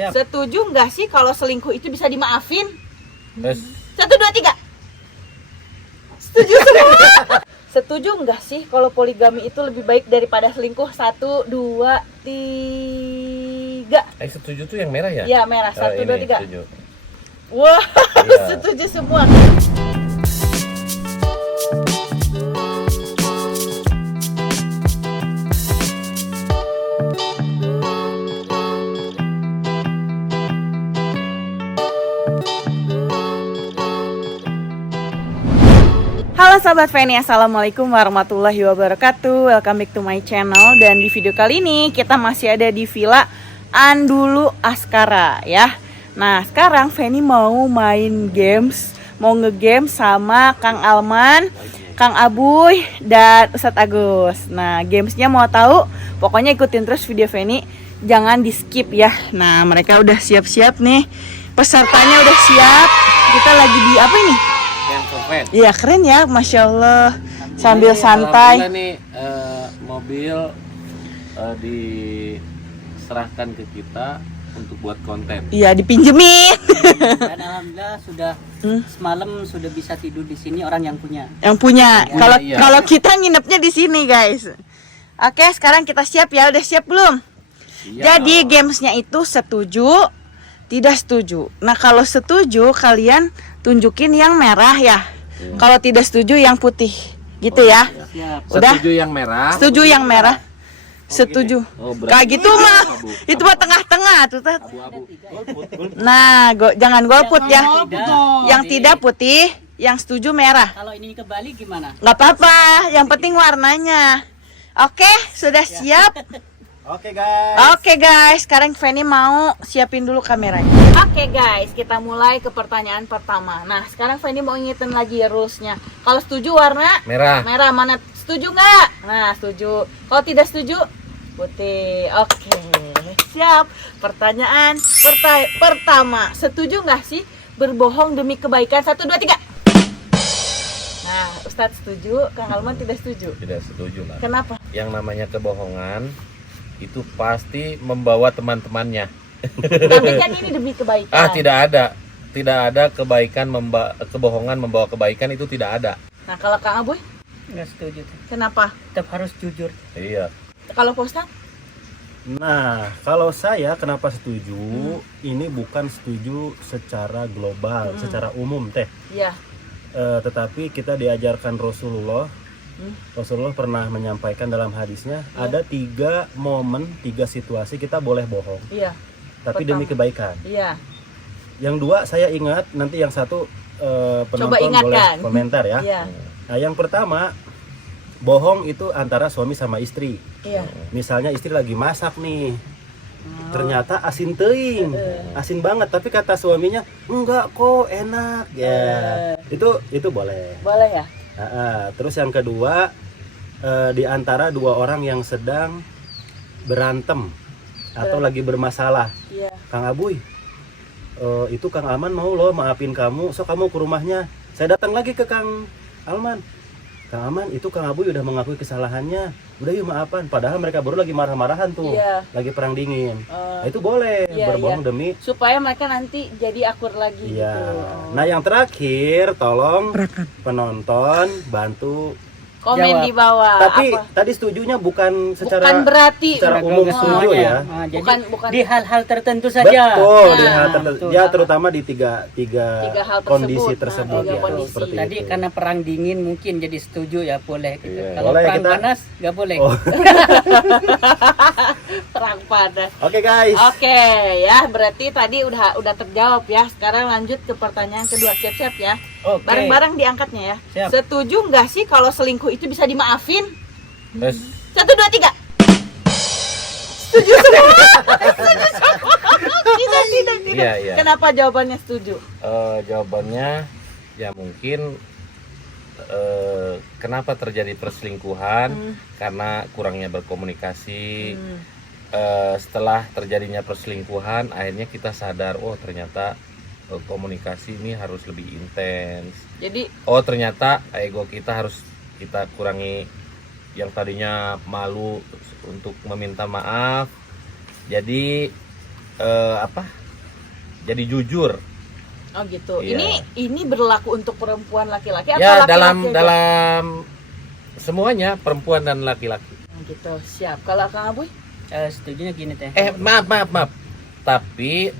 Siap. Setuju nggak sih kalau selingkuh itu bisa dimaafin? Terus 1, 2, 3. Setuju semua. Setuju nggak sih kalau poligami itu lebih baik daripada selingkuh? 1, 2, 3. setuju tuh yang merah ya? Ya merah. 1, 2, 3. Setuju. Wah, Iya. setuju semua. Halo Sobat Feni, Assalamualaikum warahmatullahi wabarakatuh. Welcome back to my channel. Dan di video kali ini kita masih ada di Villa Andulu Askara ya. Nah sekarang Feni mau main games, mau ngegame sama Kang Alman, Kang Abuy, dan Ustadz Agus. Nah gamesnya mau tahu, pokoknya ikutin terus video Feni, jangan di skip ya. Nah mereka udah siap-siap nih, pesertanya udah siap. Kita lagi di apa ini? Iya keren ya, Masya Allah. Sambil santai. Alhamdulillah nih mobil diserahkan ke kita untuk buat konten. Iya dipinjemin. Dan alhamdulillah sudah semalam sudah bisa tidur di sini orang yang punya. Yang punya. Kalau Iya. kalau kita nginepnya di sini guys. Oke sekarang kita siap ya, udah siap belum? Iya Jadi dong. gamesnya itu setuju, tidak setuju. Nah kalau setuju kalian tunjukin yang merah ya. Kalau tidak setuju yang putih, gitu ya. Siap. Udah? Setuju yang merah. Setuju yang merah. Setuju. Oh, berarti Kayak gitu mah. abu. Itu mah tengah-tengah tuh. Tat. Abu-abu. Nah, jangan golput ya. Yang Putih. tidak putih, yang setuju merah. Kalau ini kebalik gimana? Nggak apa-apa, yang penting warnanya. Oke, sudah siap? Oke guys, sekarang Feni mau siapin dulu kameranya. Oke guys, kita mulai ke pertanyaan pertama. Nah, sekarang Feni mau ingetin lagi rulesnya. Kalau setuju warna Merah. merah, mana setuju nggak? Nah, setuju. Kalau tidak setuju, putih. Oke, siap. Pertanyaan pertama, setuju nggak sih berbohong demi kebaikan? 1, 2, 3. Nah, Ustadz setuju, Kang Alman tidak setuju. Tidak setuju lah. Kenapa? Yang namanya kebohongan itu pasti membawa teman-temannya. Tapi kan ini demi kebaikan. Tidak ada kebaikan kebohongan membawa kebaikan, itu tidak ada. Nah, kalau Kang Abuy, Nggak setuju. kenapa? Tetap harus jujur. Iya. Kalau Pak Ustadz? Nah, kalau saya kenapa setuju? Ini bukan setuju secara global, secara umum teh. Iya. Tetapi kita diajarkan Rasulullah. Rasulullah pernah menyampaikan dalam hadisnya ada 3 momen, 3 situasi kita boleh bohong, Iya. tapi Pertama. demi kebaikan. Iya. Yang 2 saya ingat, nanti yang 1 Coba penonton boleh ingatkan. komentar ya. Iya. Nah, yang pertama, bohong itu antara suami sama istri. Iya. Misalnya istri lagi masak nih, ternyata asin teuing, asin banget, tapi kata suaminya enggak kok, enak ya. Itu boleh. Boleh ya? Terus yang kedua, di antara 2 orang yang sedang berantem atau lagi bermasalah, Iya. Kang Abuy, itu Kang Alman mau loh maafin kamu, so kamu ke rumahnya. Saya datang lagi ke Kang Alman, Kang Alman itu Kang Abuy udah mengakui kesalahannya, udah yuk maafan. Padahal mereka baru lagi marah-marahan tuh, Iya. lagi perang dingin. Oh. Nah, itu boleh Iya, berbohong demi. Supaya mereka nanti jadi akur lagi Iya. gitu. Nah yang terakhir, tolong penonton bantu. Komen Jawab. di bawah. Tapi apa? tadi setujunya bukan Bukan secara berarti secara umum setuju ya. Nah, jadi Bukan. di hal-hal tertentu saja. Betul, di Nah, hal betul. ya terutama di tiga Tiga hal kondisi tersebut. tersebut Nah, tiga ya, kondisi. seperti Tadi itu. karena perang dingin mungkin jadi setuju ya boleh gitu. Iya. Kalau Boleh, perang kita- panas nggak boleh. Oh. perang panas. Oke guys. Oke ya, berarti tadi udah terjawab ya. Sekarang lanjut ke pertanyaan kedua. Siap-siap ya. Oke. Bareng-bareng diangkatnya ya. Siap. Setuju nggak sih kalau selingkuh itu bisa dimaafin? Terus 1, 2, 3. Setuju semua. Setuju semua. Tidak. Iya. Kenapa jawabannya setuju? Jawabannya ya mungkin kenapa terjadi perselingkuhan karena kurangnya berkomunikasi. Setelah terjadinya perselingkuhan akhirnya kita sadar, oh ternyata komunikasi ini harus lebih intens. Jadi Oh ternyata ego kita harus kita kurangi, yang tadinya malu untuk meminta maaf, jadi apa? Jadi jujur. Oh gitu. Iya. Ini berlaku untuk perempuan laki-laki atau Ya, laki-laki aja? dalam semuanya, perempuan dan laki-laki. Nah, gitu. Siap. Kalau Kang Abuy? Setujunya gini teh. Maaf. Tapi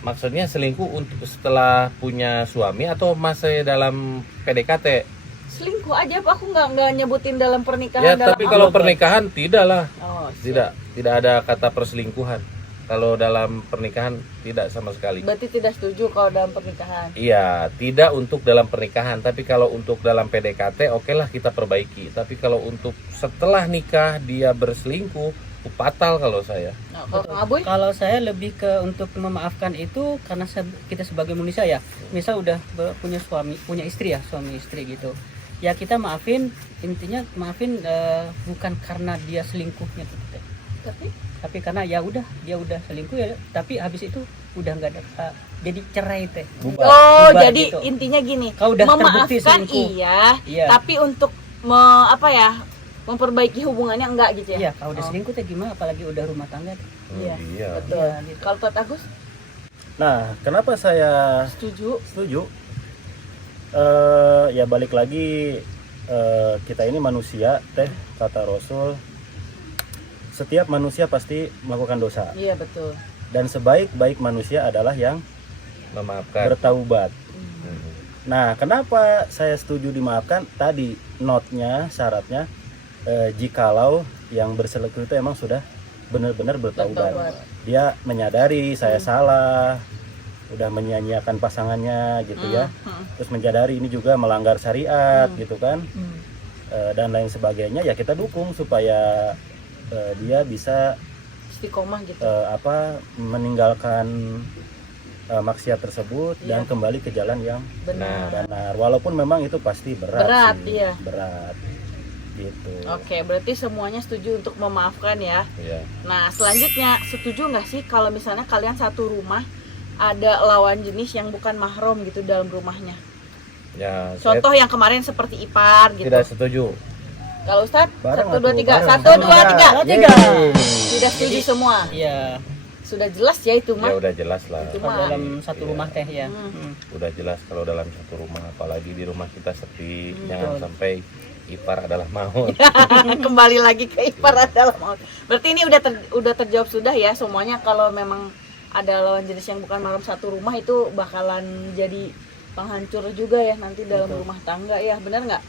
maksudnya selingkuh untuk setelah punya suami atau masih dalam PDKT? Selingkuh aja, Pak. Aku nggak nyebutin dalam pernikahan. Ya, dalam tapi kalau apa. pernikahan tidak lah. Oh, siap. Tidak ada kata perselingkuhan. Kalau dalam pernikahan tidak sama sekali. Berarti tidak setuju kalau dalam pernikahan. Iya, tidak untuk dalam pernikahan, tapi kalau untuk dalam PDKT oke lah kita perbaiki. Tapi kalau untuk setelah nikah dia berselingkuh, fatal kalau saya. Nah, kalau Kang Abuy? Kalau saya lebih ke untuk memaafkan itu karena kita sebagai manusia ya, misal udah punya suami, punya istri ya, suami istri gitu. Ya kita maafin, intinya maafin bukan karena dia selingkuhnya gitu teh. Tapi karena ya udah dia udah selingkuh ya, tapi habis itu udah nggak ada jadi cerai teh. Oh, Bubar jadi gitu. intinya gini. Kau udah terbukti memaafkan selingkuh. iya, tapi untuk memperbaiki hubungannya enggak gitu ya. Iya, kalau udah selingkuh teh gimana apalagi udah rumah tangga teh. Iya. Iya. Betul. Iya, gitu. Kalau Tot Agus Nah, kenapa saya setuju? setuju? Ya balik lagi, kita ini manusia, teh kata Rasul. Setiap manusia pasti melakukan dosa. Iya, betul. Dan sebaik-baik manusia adalah yang Memaafkan. bertaubat. Hmm. Nah, kenapa saya setuju dimaafkan? Tadi notnya, syaratnya, jikalau yang berselingkuh itu emang sudah benar-benar bertaubat. Bertaubat. Dia menyadari saya salah, udah menyanyiakan pasangannya gitu ya. Terus menyadari ini juga melanggar syariat gitu kan. Dan lain sebagainya, ya kita dukung supaya dia bisa Istiqomah gitu. meninggalkan maksiat tersebut dan Iya. kembali ke jalan yang Benar. benar. Walaupun memang itu pasti berat, Berat, sih. iya. Berat gitu. Oke, berarti semuanya setuju untuk memaafkan ya. Iya. Nah, selanjutnya setuju nggak sih kalau misalnya kalian satu rumah ada lawan jenis yang bukan mahram gitu dalam rumahnya? Ya, Contoh yang kemarin seperti ipar saya gitu. tidak setuju. Kalau Ustadz, Bareng 1, 2, atuh, 3. bareng. 1, 2, 3. Tiga. Sudah setuju semua. Iya, Sudah jelas ya itu Ya mah. udah jelas lah. Itu kalau mah. dalam satu Iya. rumah teh ya. Udah jelas kalau dalam satu rumah, apalagi di rumah kita sepi, jangan Betul. sampai ipar adalah maut. Kembali lagi ke ipar adalah maut. Berarti ini udah terjawab sudah ya semuanya. Kalau memang ada lawan jenis yang bukan mahram satu rumah itu bakalan jadi penghancur juga ya nanti dalam rumah tangga ya. Benar nggak?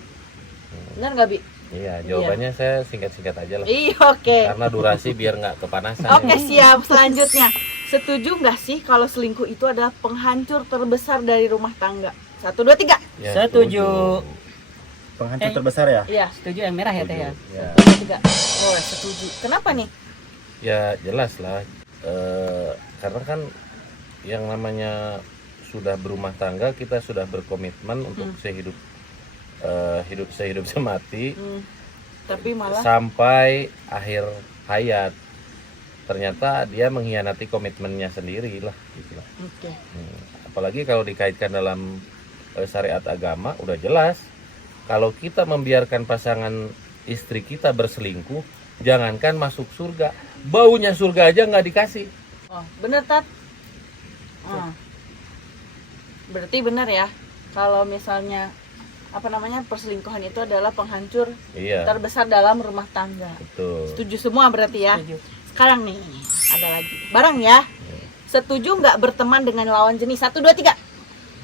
Benar nggak, Bi? Iya, jawabannya saya singkat-singkat aja lah. Iya, oke. Karena durasi biar nggak kepanasan. Oke, ini. siap. Selanjutnya, setuju nggak sih kalau selingkuh itu adalah penghancur terbesar dari rumah tangga? 1, 2, 3. Ya, Setuju. Penghancur terbesar ya? Iya, Setuju yang merah ya teh ya. Ya. 1, 2, 3. Oh, setuju. Kenapa nih? Ya jelas lah. Karena kan yang namanya sudah berumah tangga, kita sudah berkomitmen untuk hidup sehidup semati Tapi malah sampai akhir hayat. Ternyata dia mengkhianati komitmennya sendiri lah, gitu lah. oke. Apalagi kalau dikaitkan dalam syariat agama, udah jelas. Kalau kita membiarkan pasangan istri kita berselingkuh, jangankan masuk surga, baunya surga aja nggak dikasih. Oh, bener Tat. Berarti benar ya. Kalau misalnya perselingkuhan itu adalah penghancur Iya, terbesar dalam rumah tangga. betul. Setuju semua berarti ya. Setuju. Sekarang nih ada lagi. Bareng ya. Setuju nggak berteman dengan lawan jenis? 1, 2, 3.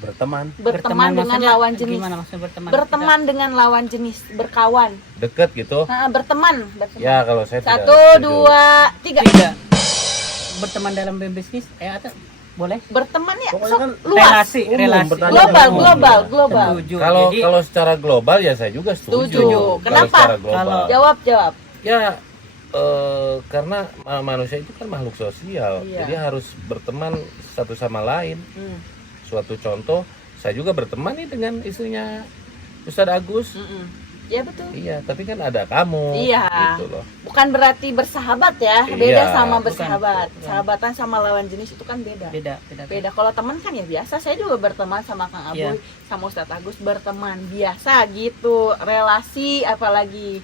Berteman. Berteman dengan maksudnya lawan jenis. Gimana maksudnya berteman? Berteman dengan lawan jenis, berkawan. Deket gitu. Nah, berteman. Ya kalau saya tidak 1, setuju. 2, 3. Tidak. Berteman dalam bisnis atau boleh? Berteman ya, Pokoknya sok kan luas. Relasi. Global. Kalau Jadi, kalau secara global ya saya juga setuju. Setuju. Kalau Kenapa? secara global. Jawab. Ya karena manusia itu kan makhluk sosial, Iya. jadi harus berteman satu sama lain. Hmm. Suatu contoh, saya juga berteman nih dengan istrinya Ustadz Agus. Ya betul. Iya, tapi kan ada kamu. Iya. Gitu loh. Bukan berarti bersahabat ya, Iya, beda sama bukan. bersahabat. Bukan. Sahabatan sama lawan jenis itu kan beda. beda. Kalau teman kan ya biasa, saya juga berteman sama Kang Abuy, sama Ustadz Agus berteman biasa gitu, relasi apalagi.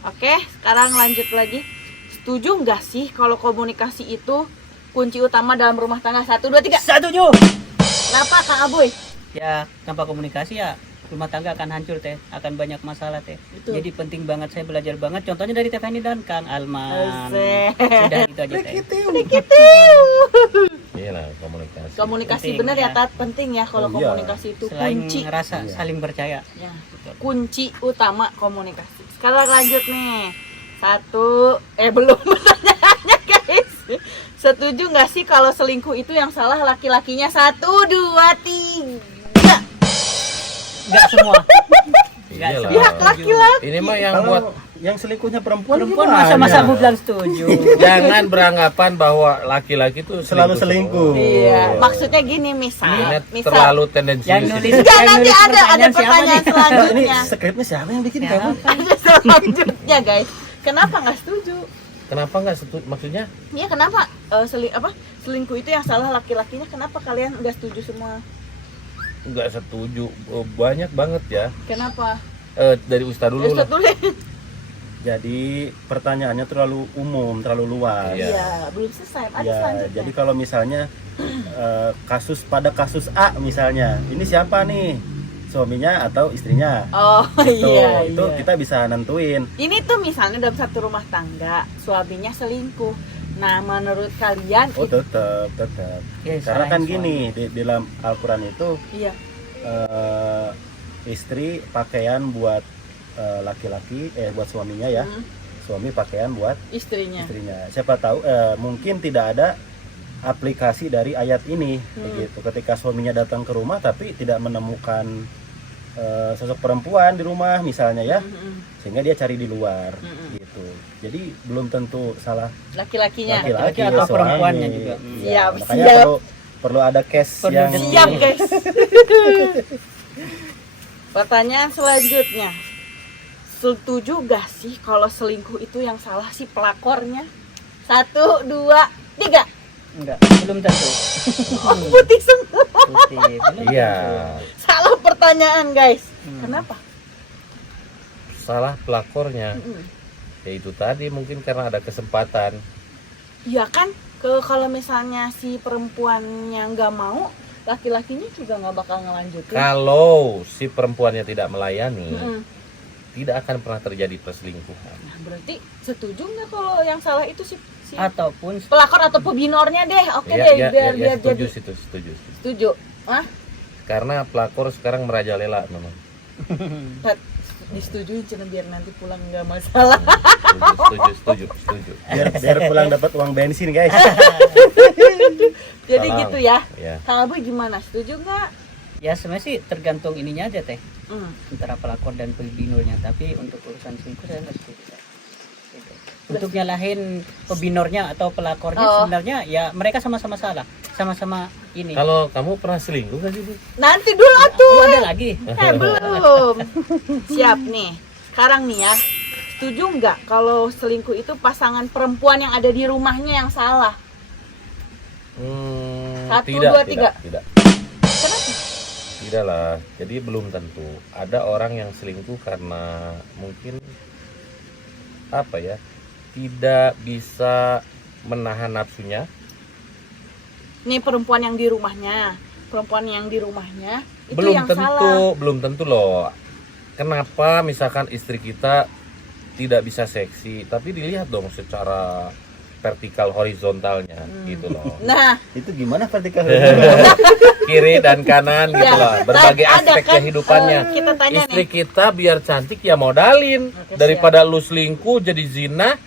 Oke, sekarang lanjut lagi. Setuju nggak sih kalau komunikasi itu kunci utama dalam rumah tangga? 1, 2, 3. Setuju. Kenapa Kang Aboy? Ya tanpa komunikasi ya rumah tangga akan hancur teh, akan banyak masalah teh. Betul. Jadi penting banget, saya belajar banget contohnya dari Teh Feni dan Kang Alman. Asik. Sudah itu aja teh. Iyalah komunikasi. Komunikasi Penting, bener ya ya. Tat, penting ya kalau Oh, iya. komunikasi itu Selain kunci. rasa Iya. saling percaya. Ya, kunci utama komunikasi. Sekarang lanjut nih. 1, belum pertanyaannya guys. Setuju nggak sih kalau selingkuh itu yang salah laki-lakinya? 1, 2, 3. Enggak semua. Enggak Iyalah. Pihak laki-laki. Ini mah yang Kalau buat yang selingkuhnya perempuan Perempuan gimana? masa-masa bilang setuju. jangan beranggapan bahwa laki-laki itu Selalu selingkuh. Iya, maksudnya gini misal, Ini terlalu tendensius. Yang nulis Enggak, yang nanti nulis ada siapa pertanyaan nih? Ini selanjutnya. skripnya siapa yang bikin Siapa? kamu? Ada selanjutnya guys. Kenapa nggak setuju? Kenapa nggak setuju? Maksudnya Iya kenapa selingkuh itu yang salah laki-lakinya? Kenapa kalian udah setuju semua? nggak setuju. Banyak banget ya. Kenapa? Dari Ustadz dulu lah. Ustaz dulu. Jadi pertanyaannya terlalu umum, terlalu luas. Iya. Iya, belum selesai. Ada Ya, selanjutnya. jadi kalau misalnya kasus A misalnya, ini siapa nih? Suaminya atau istrinya? Oh Gitu. iya, Itu iya. kita bisa nentuin. Ini tuh misalnya dalam satu rumah tangga, suaminya selingkuh. Nah, menurut kalian Oh, tetap. Ya, Karena kan salahin gini, di dalam Al-Qur'an itu iya, istri pakaian buat laki-laki, buat suaminya ya. Suami pakaian buat istrinya. istrinya. Siapa tahu mungkin tidak ada aplikasi dari ayat ini begitu. Ketika suaminya datang ke rumah tapi tidak menemukan sosok perempuan di rumah misalnya ya, sehingga dia cari di luar gitu. Jadi belum tentu salah Laki-lakinya. laki-laki atau suami. perempuannya juga. Siap, Makanya siap. perlu ada case Perlu yang detail. Siap, guys. Pertanyaan selanjutnya. Setuju gak sih kalau selingkuh itu yang salah si pelakornya? 1, 2, 3. Enggak, belum tentu. Oh, putih semua. Putih, belum Iya. tentu. Salah pertanyaan, guys. Kenapa? Salah pelakornya. Ya itu tadi mungkin karena ada kesempatan. Ya kan, kalau misalnya si perempuannya nggak mau, laki-lakinya juga nggak bakal ngelanjutin. Kalau si perempuannya tidak melayani, Mm-mm. tidak akan pernah terjadi perselingkuhan. Nah, berarti setuju nggak kalau yang salah itu si Ataupun pelakor atau pebinornya deh? Oke Iya, deh, iya, biar iya, jadi setuju. setuju. Hah? Karena pelakor sekarang merajalela memang. Disetujuin cina biar nanti pulang nggak masalah. Setuju. biar pulang dapat uang bensin guys. Jadi Salam. gitu ya. Ya. Kang Abu gimana? Setuju nggak? ya sebenarnya sih tergantung ininya aja teh, Hmm. antara pelakor dan pebinornya. Tapi untuk urusan selingkuh saya nggak setuju. Teh. Gitu. Untuk nyalahin pebinornya atau pelakornya Oh. sebenarnya ya mereka sama-sama salah, sama-sama ini. Kalau kamu pernah selingkuh gak sih, Bu? Nanti dulu atuh. Oh, ada lagi. Belum. Siap nih. Sekarang nih ya. Setuju nggak kalau selingkuh itu pasangan perempuan yang ada di rumahnya yang salah? 1, 2, 3. Tidak. Kenapa? Tidak lah. Jadi belum tentu. Ada orang yang selingkuh karena mungkin apa ya? Tidak bisa menahan nafsunya. Nih perempuan yang di rumahnya. Perempuan yang di rumahnya itu Belum yang tentu, salah. belum tentu loh. Kenapa misalkan istri kita tidak bisa seksi, tapi dilihat dong secara vertikal horizontalnya gitu loh. Nah, Itu gimana vertikal? Kiri dan kanan gitu Ya, loh. Berbagai ada aspek kan, kehidupannya. kita tanya Istri nih. kita biar cantik ya modalin. Oke, Daripada lu selingkuh jadi zina,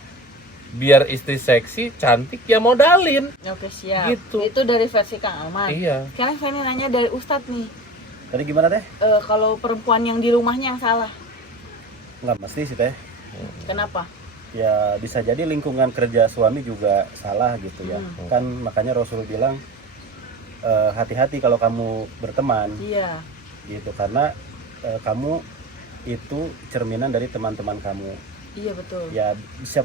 biar istri seksi, cantik ya modalin. Oke siap. Gitu. Itu dari versi Kang Alman. Iya. Sekarang saya nanya dari Ustadz nih. Tadi gimana teh? Kalau perempuan yang di rumahnya yang salah, Nggak mesti sih teh. kenapa? Ya bisa jadi lingkungan kerja suami juga salah gitu ya. Kan makanya Rasul bilang hati-hati kalau kamu berteman Iya. gitu, karena kamu itu cerminan dari teman-teman kamu. Iya betul. Ya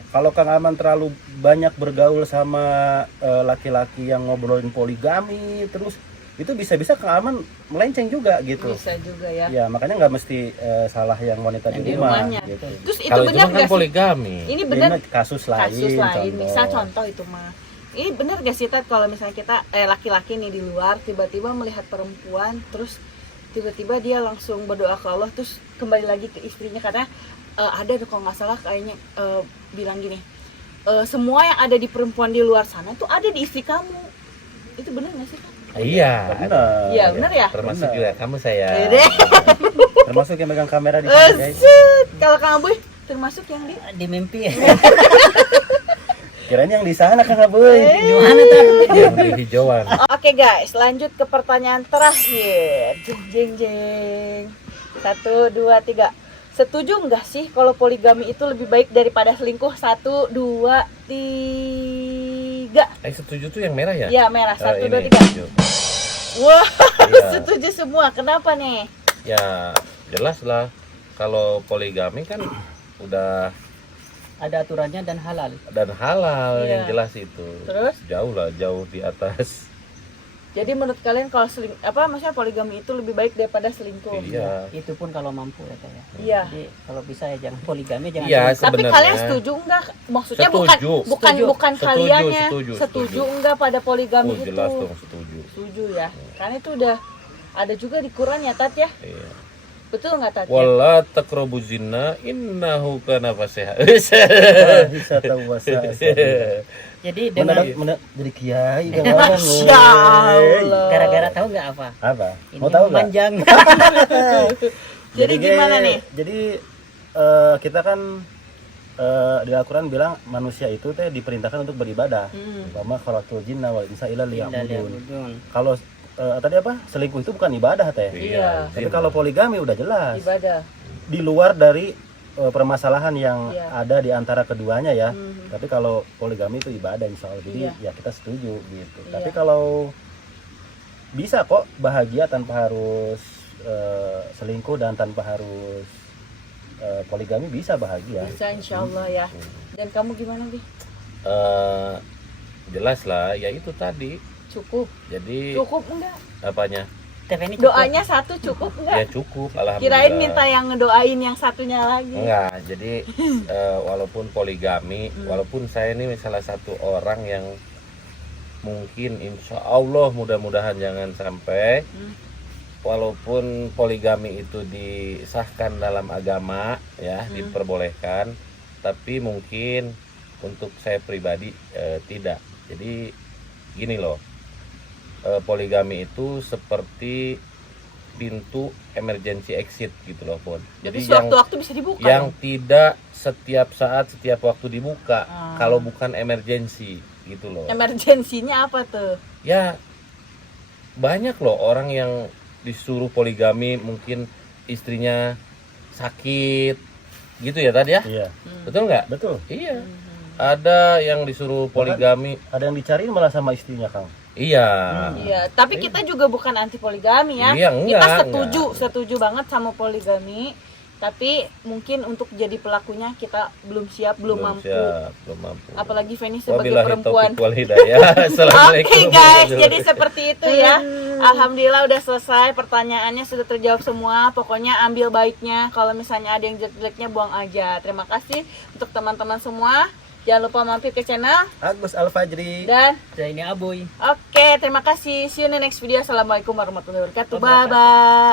kalau Kang Aman terlalu banyak bergaul sama laki-laki yang ngobrolin poligami terus, itu bisa-bisa Kang Aman melenceng juga gitu. Bisa juga ya. Ya makanya nggak mesti salah yang wanita Yang di di rumah rumahnya. gitu. Terus itu Kalau itu benar mah kan nggak sih? poligami. Ini Ini benar mah kasus lain. kasus lain. contoh. Misal contoh itu mah. ini bener gak sih Tat kalau misalnya kita laki-laki nih di luar tiba-tiba melihat perempuan terus tiba-tiba dia langsung berdoa ke Allah terus kembali lagi ke istrinya karena ada kalau nggak salah kayaknya bilang gini semua yang ada di perempuan di luar sana tuh ada di istri kamu. Itu bener gak sih Tat? Iya. Iya bener ya. Termasuk Benar. juga kamu saya. Dede. Termasuk yang megang kamera di sini guys. Kalau Kang Abuy termasuk yang Di mimpi. Kirain yang di sana Kang Abuy. Gimana tuh? Yang di hijauan. Oke guys, lanjut ke pertanyaan terakhir. Jeng jeng jeng. 1, 2, 3. Setuju nggak sih kalau poligami itu lebih baik daripada selingkuh? 1, 2, 3. Setuju tuh yang merah ya? Ya merah. 1, Ini, 2, 3. setuju. Wah, Iya. setuju semua. Kenapa nih? Ya jelas lah. Kalau poligami kan udah Ada aturannya dan halal. dan halal Iya. yang jelas itu. Terus? Jauh di atas. Jadi menurut kalian kalau maksudnya poligami itu lebih baik daripada selingkuh? Iya. Itu pun kalau mampu ya Teh, ya. Iya. Jadi kalau bisa ya jangan poligami, jangan Iya, selingkuh. Tapi sebenarnya. kalian setuju enggak? Maksudnya Setuju. bukan Setuju, kaliannya setuju. enggak pada poligami Oh, jelas itu? dong setuju. Setuju ya. Karena itu udah ada juga di Quran ya Tat ya. Iya. Betul nggak Tat? Ya? Wala taqrabu zina innahu kana fasiha. Bisa tahu bahasa. Jadi dengan Jadi kiai kan Masya Allah. gara-gara tahu nggak apa? Apa? Ini Mau tahu nggak? memanjang. Jadi gimana nih? Jadi kita kan di Al-Quran bilang manusia itu teh diperintahkan untuk beribadah. Umpama khalaqul jinna wal insa illa liya'budun. Liya'budun. Kalau tadi apa? Selingkuh itu bukan ibadah teh. Iya. Tapi kalau poligami udah jelas. Ibadah. Di luar dari permasalahan yang Iya. ada di antara keduanya ya. Tapi kalau poligami itu ibadah insya Allah. Jadi Iya. ya kita setuju gitu. Iya. Tapi kalau bisa kok bahagia tanpa harus selingkuh dan tanpa harus poligami bisa bahagia. Bisa insya Allah ya. Dan kamu gimana Bi? Jelas lah, ya itu tadi. Cukup? Jadi Cukup enggak? apanya? Teh Feni cukup. Doanya satu cukup Ya enggak? cukup, alhamdulillah. Kirain minta yang ngedoain yang satunya lagi. Enggak, jadi walaupun poligami, walaupun saya ini salah satu orang yang mungkin insya Allah mudah-mudahan jangan sampai, walaupun poligami itu disahkan dalam agama ya, diperbolehkan, tapi mungkin untuk saya pribadi tidak. Jadi gini loh, poligami itu seperti pintu emergency exit gitu loh Pon. Jadi yang sewaktu-waktu bisa dibuka. yang dong? tidak setiap saat setiap waktu dibuka Ah. kalau bukan emergency gitu loh. Emergensinya apa tuh? Ya banyak loh orang yang disuruh poligami mungkin istrinya sakit gitu ya tadi ya. Iya, Betul nggak? betul. Iya. Ada yang disuruh poligami. Ada yang dicariin malah sama istrinya Kang. Iya. Iya, tapi kita juga bukan anti poligami ya. Iya, enggak, Kita setuju enggak. banget sama poligami. Tapi mungkin untuk jadi pelakunya kita belum siap, belum mampu. Siap, belum mampu. Apalagi Feni sebagai Wabillahi perempuan. taufiq wal hidayah. Assalamualaikum. Oke guys, jadi seperti itu ya. Alhamdulillah udah selesai, pertanyaannya sudah terjawab semua. Pokoknya ambil baiknya, kalau misalnya ada yang jelek-jeleknya buang aja. Terima kasih untuk teman-teman semua. Jangan lupa mampir ke channel Agus Al-Fajri. dan Zaini Aboy. oke, terima kasih. See you in the next video. Assalamualaikum warahmatullahi wabarakatuh. Bye bye.